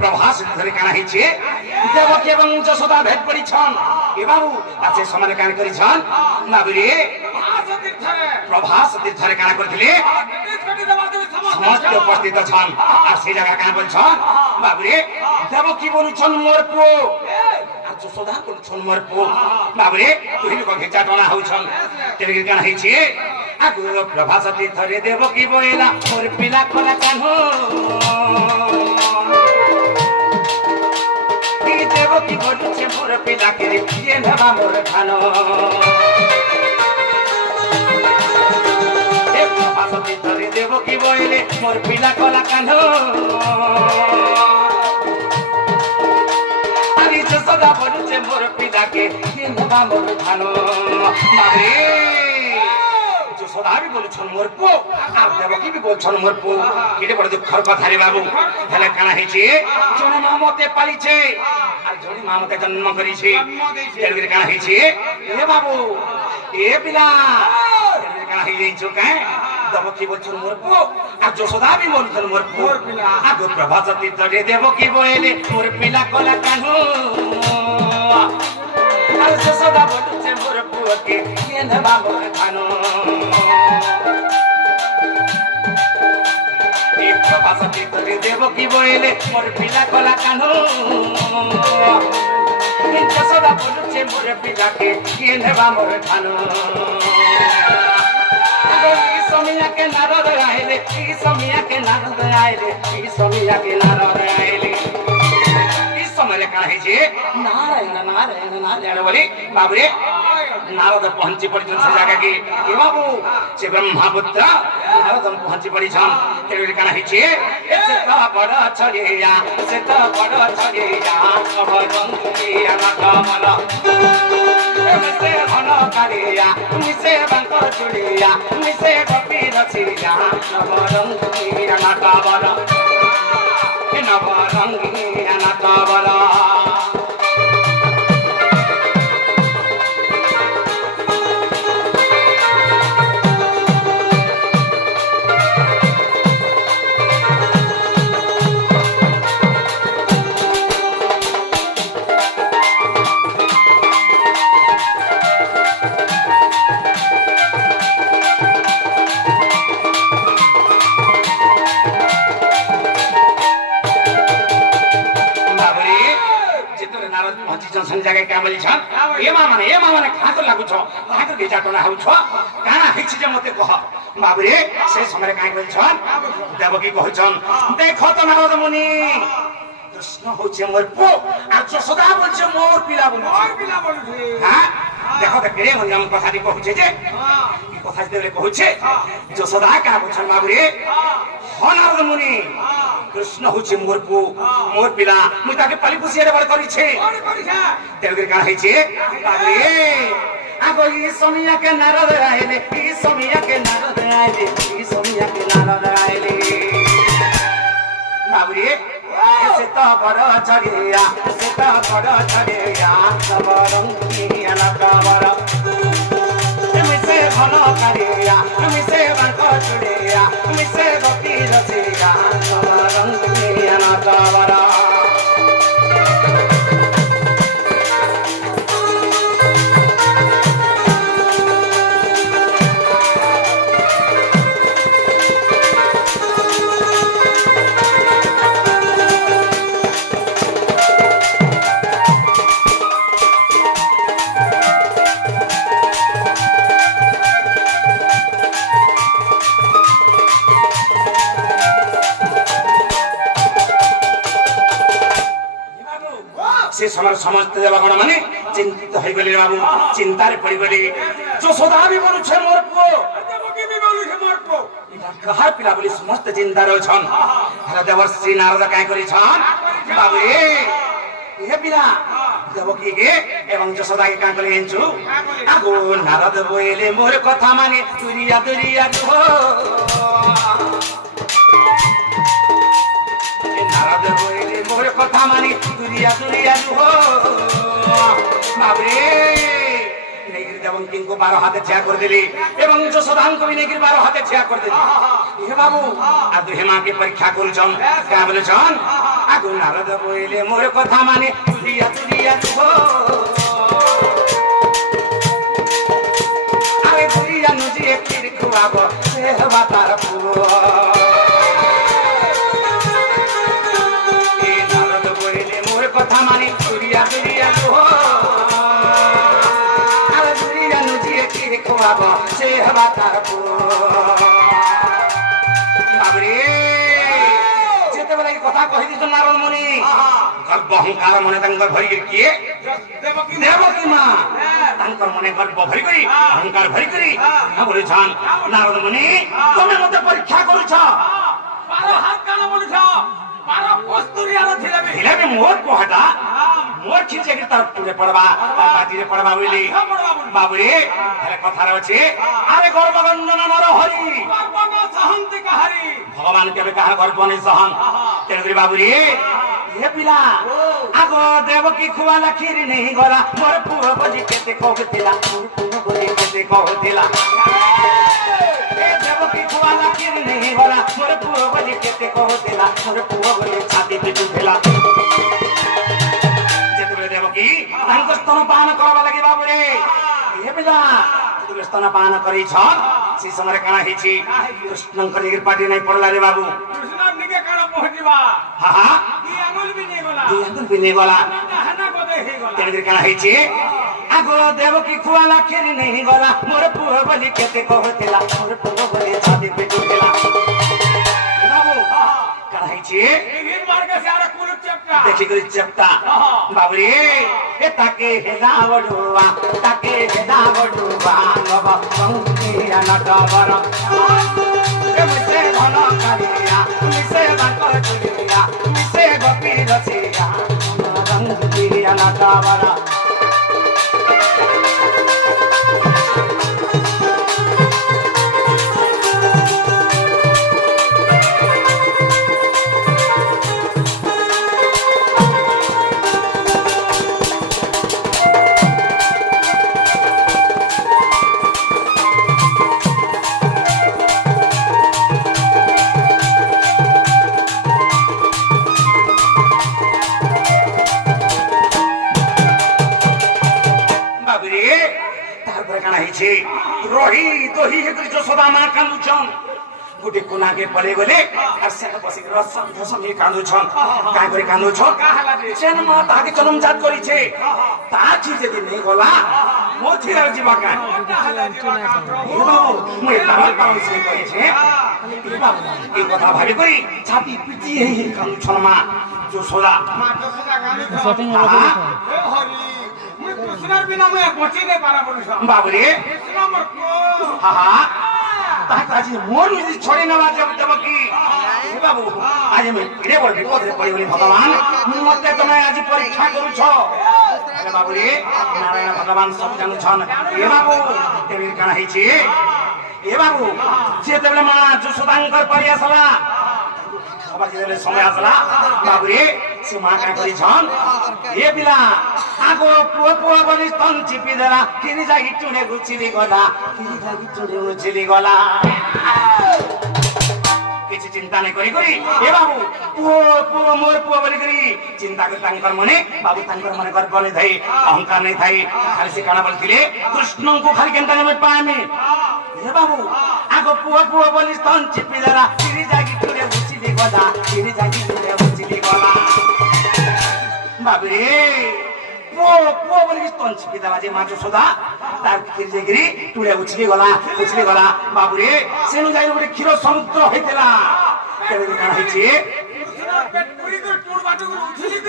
প্রভাস ধরে কানা হইছে দেবকী এবং যশোদা ভেট পড়িছন এ বাবু আছে সমানে কান করিছন বাবুরে প্রভাস তীর্থরে কানা করছিলে সমস্ত উপস্থিত ছন আর সেই জায়গা কানা বলছন বাবুরে দেবকী বলছন মোর পো আর যশোদা বলছন মোর পো বাবুরে তুই লোক ঘেচা টনা হউছন কেন কানা হইছে আগু প্রভাস তীর্থরে দেবকী বইলা মোর পিলা কলা কানহো দেবকী বলছে মোর পিলাকে দিয়ে নেবা মোর খানো দেবকী বইলে মোর পিলা কলা কানো আরে যশোদা বলছে মোর পিলাকে দিয়ে নেবা মোর খানো মারে যশোদা भी বলছন মোর পো আর দেবকী भी বলছন মোর পো কেটে বড় দুঃখর কথা রে বাবু তাহলে কানা হইছে জনে মামতে পালিছে আর জনে মামতে জন্ম করিছে তেলগির কানা হইছে এ বাবু এ পিলা তেলগির কানা হই যাইছো কায় দেবকী বলছন মোর পো আর যশোদা भी বলছন মোর পো আর প্রভাস তীর্থরে দেবকী বইলে মোর পিলা কলা কানো আর যশোদা বলছে মোর পোকে দিয়ে নেবা মোর খানো প্রভাস তীর্থরে দেবকী বইলে মোর পিলা কলা কানো যশোদা বলছে মোর পিলাকে দিয়ে নেবা মোর খানো সমিয়াকে নারদ আইলে সমিয়াকে নারদ আইলে সমিয়াকে নারদ আইলে সময় কানা হয়েছে নারায়ণ নারায়ণ নারায়ণ বলে বাবুরে নারদ পৌঁছি পড়িছেন সে জায়গাকে এ বাবু সে ব্রহ্মপুত্র নারদ পৌঁছি পড়িছেন তেমনি কানা হয়েছে সে তো বড় ছড়িয়া সে তো বড় ছড়িয়া খবর আমার মিশে ঘন কালিয়া মিশে বাঙ্ক চুড়িয়া মিশে কপি রচিয়া নবরঙ্গী নাটবর নবরঙ্গী নাটবর জায়গায় কে বলছন এ মানে খাতো লাগুছ খাতো গেজাটনা হউছ কানা হিছি যে মতে কহ বাবুরে সে সময় কাই বলছন দেবকী কহছন দেখো তো নারদ মুনি কৃষ্ণ হচ্ছে মোর পো আর যশোদা বলছে মোর পিলা বলছে হ্যাঁ দেখো তো কেরে মন নাম কথা দি কহছে যে কি কথা দেলে কহছে যশোদা কা বলছন বাবুরে নারদ মুনি কৃষ্ণ হচ্ছে মোর পো মোর পিলা মুই তাকে পালি পুষিয়ে বড় করিছে তেলগির কানা হইছে বাবুরে আগো ই সমিয়াকে নারদ আইলে ই সমিয়াকে নারদ আইলে ই সমিয়াকে নারদ আইলে বাবুরে সে তো বড় ছড়িয়া সে তো বড় ছড়িয়া নবরঙ্গী নাটবর মিশে ঘন কালিয়া মিশে বাঙ্ক চুড়িয়া মিশে গোপী রচিয়া নবরঙ্গী নাটবর সময় সমস্ত দেবগণ মানে চিন্তিত হয়ে গেলে বাবু চিন্তারে পড়ে গেলে যশোদা বি বলুছে মোর পুও দেবকী বি বলুছে মোর পুও এটা কাহার পিলা বলি সমস্ত চিন্তা রয়েছন হরে দেবশ্রী নারদ কাই করিছন বাবু এ পিলা দেবকী কে এবং যশোদা কে কাই কলি এনছু আগো নারদ বইলে মোর কথা মানে তুরিয়া তুরিয়া গো নারদ বইলে মোর কথা মানে তুরিয়া তুরিয়া গো বাবরে নেগির দেবকী को 12 হাতে ছেয়া করে দিলি এবং যশোদান কবি নেগির 12 হাতে ছেয়া করে দিলি হে বাবু আদু হেমা কে পরীক্ষা করছন কা বলেছন আগো নারদ বইলে মোর কথা মানে তুরিয়া তুরিয়া গো আরে তুরিয়া নজি একটির খুয়াবো সে হবা তার পুরো এই নারদ বইলে মোর কথা মানে তুরিয়া তুরিয়া গো আরে তুরিয়া নজি একটির খুয়াবো সে হবা তার পুরো বাবরে যেতেবেলা এই কথা কহি দিছ নারদ মুনি গর্ব অহংকার মনে তাঙ্কর ভরি কিয়ে দেবকী মা তাঙ্কর মনে গর্ব ভরি করি অহংকার ভরি করি বলেছন নারদ মুনি তুমি মতে পরীক্ষা করছ 12 হাত কেন বলেছ 12 কস্তুরি আর ধিলাবে মোর পোহাটা মোর খিলছে কি তার পুরে পড়বা তার পাতিরে পড়বা বলি বাবু রে তাহলে কথা রয়েছে আরে গর্বগঞ্জন নর হরি গর্বগ সহন্তি কাহারি ভগবান কেবে কাহার গর্ব নেই সহন তেনরি বাবু রে এ পিলা আগো দেবকী খুয়ালা ক্ষীর নেই গলা মোর পুরো বলি কেতে কহতিলা পুরো বলি কেতে কহতিলা এ দেবকী খুয়ালা ক্ষীর নেই গলা মোর পুরো বলি কেতে কহতিলা মোর পুরো বলি ছাতি পিটু ফেলা যেতবে দেবকী তাঙ্ক স্তন পান করবা লাগি বাবু রে এ পিলা তুমি স্তন পান করিছ সেই সময় কানা হেছি কৃষ্ণঙ্ক নিগির পাটি নাই পড়লা রে বাবু কৃষ্ণর নিগে কানা পহটিবা হা হা ই আঙুল বি নে গলা হানা গদে হে গলা তেনগির কানা হেছি আগো দেবকী খুয়ালা ক্ষীর নেই গলা মোর পুরো বলি কেতে কহতিলা মোর পুরো বলি ছাতি পিটু ফেলা বাবু কানা হেছি নিগির মার্গে সে আর কোন চেপটা দেখি করি চেপটা বাবু রে এ তাকে হেদা বড়ুয়া নব সংকিয়া নটবর এ মিছে ধন কালিয়া মিছে বাক চুলিয়া মিছে গোপী রসিয়া সংকিয়া নটবর রহি দহি হেকরি যশোদা মা কান্দুছন গুটি কোনাকে পড়ে গলে আর সেন বসি রসম রসম হে কান্দুছন কাই করে কান্দুছন সেন মা তাকে জন্ম জাত করিছে তা কি যদি নেই গলা মোথির জীবা কাই মই তামাল পালন সে করিছে এই কথা ভাবি করি ছাতি পিটি হে কান্দুছন মা যশোদা কান্দুছন হে হরি কৃষ্ণর বিনা মই বচিনে পারা বলিছ বাবুরে কৃষ্ণ মর হা হা তাহাকে আজি মোর নিজে ছড়ে নেওয়া যাবে কি বাবু আজ আমি ফিরে পড়বি কোথায় পড়ি বলি ভগবান মতে তুমি আজি পরীক্ষা করুছ আরে বাবু রে নারায়ণ ভগবান সব জানুছন এ বাবু তেরি কানা হইছে এ বাবু যেতেবেলে মা যশোদাঙ্কর পরি আসলা সবাই যেতেবেলে সময় আসলা বাবু রে সে মা কানা করিছন এ পিলা আগো পুয়া পুয়া বলি স্তন চিপি দেলা তিনি যাই চুনে গুছিলি গলা তিনি যাই চুনে গুছিলি গলা কিছু চিন্তা নাই করি করি এ বাবু পুয়া পুয়া মোর পুয়া বলি করি চিন্তা করে তাঙ্কর মনে বাবু তাঙ্কর মনে গর্ব নেই থাই অহংকার নেই থাই খালি সে কানা বলছিলে কৃষ্ণଙ୍କୁ খালি কেনতা আমি পাইমি এ বাবু আগো পুয়া পুয়া বলি স্তন চিপি দেলা তিনি যাই চুনে গুছিলি গলা তিনি যাই চুনে গুছিলি গলা বাবু রে পুয়া বলি স্তন চিপি দেলা যে মা যশোদা তার ক্ষীরগিরি টুড়ে উছলি গলা বাবু রে সেনু যাই গোটে ক্ষীর সমুদ্র হইতেলা কেবে কানা হইছে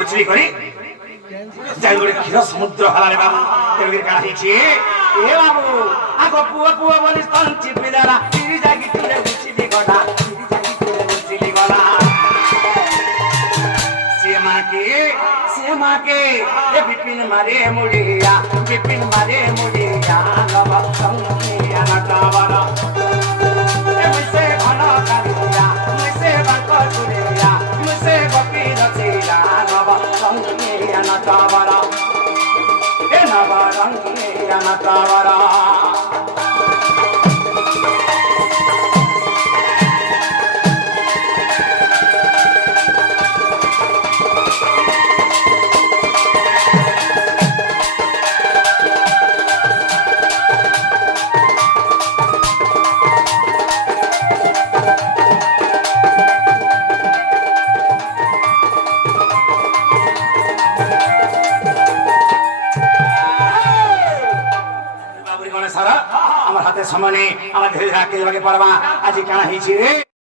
উছলি করি যাই গোটে ক্ষীর সমুদ্র হলারে বাবু তেমনি কাଣା হয়েছি এ বাবু আগ পুଅ পুଅ বলি তঞ্চি পিলারা তিরি জাগি তুলে বুঝিলি গলা তিরি জাগি তুলে বুঝিলি গলা সে মাকে এ বিপিন মারে মুড়িয়া বিপিন মারে মুড়িয়া নব সঙ্গিয়া নটাবরা এ মিশে ঘন কারিয়া মিশে বাক চুরিয়া মিশে গোপী রচিয়া নব সঙ্গিয়া নটাবরা এ নব রঙ্গিয়া নটাবরা আমার হাতে সময় নেই আমার ধীরে রাখতে পারবা আজ কানা হয়েছে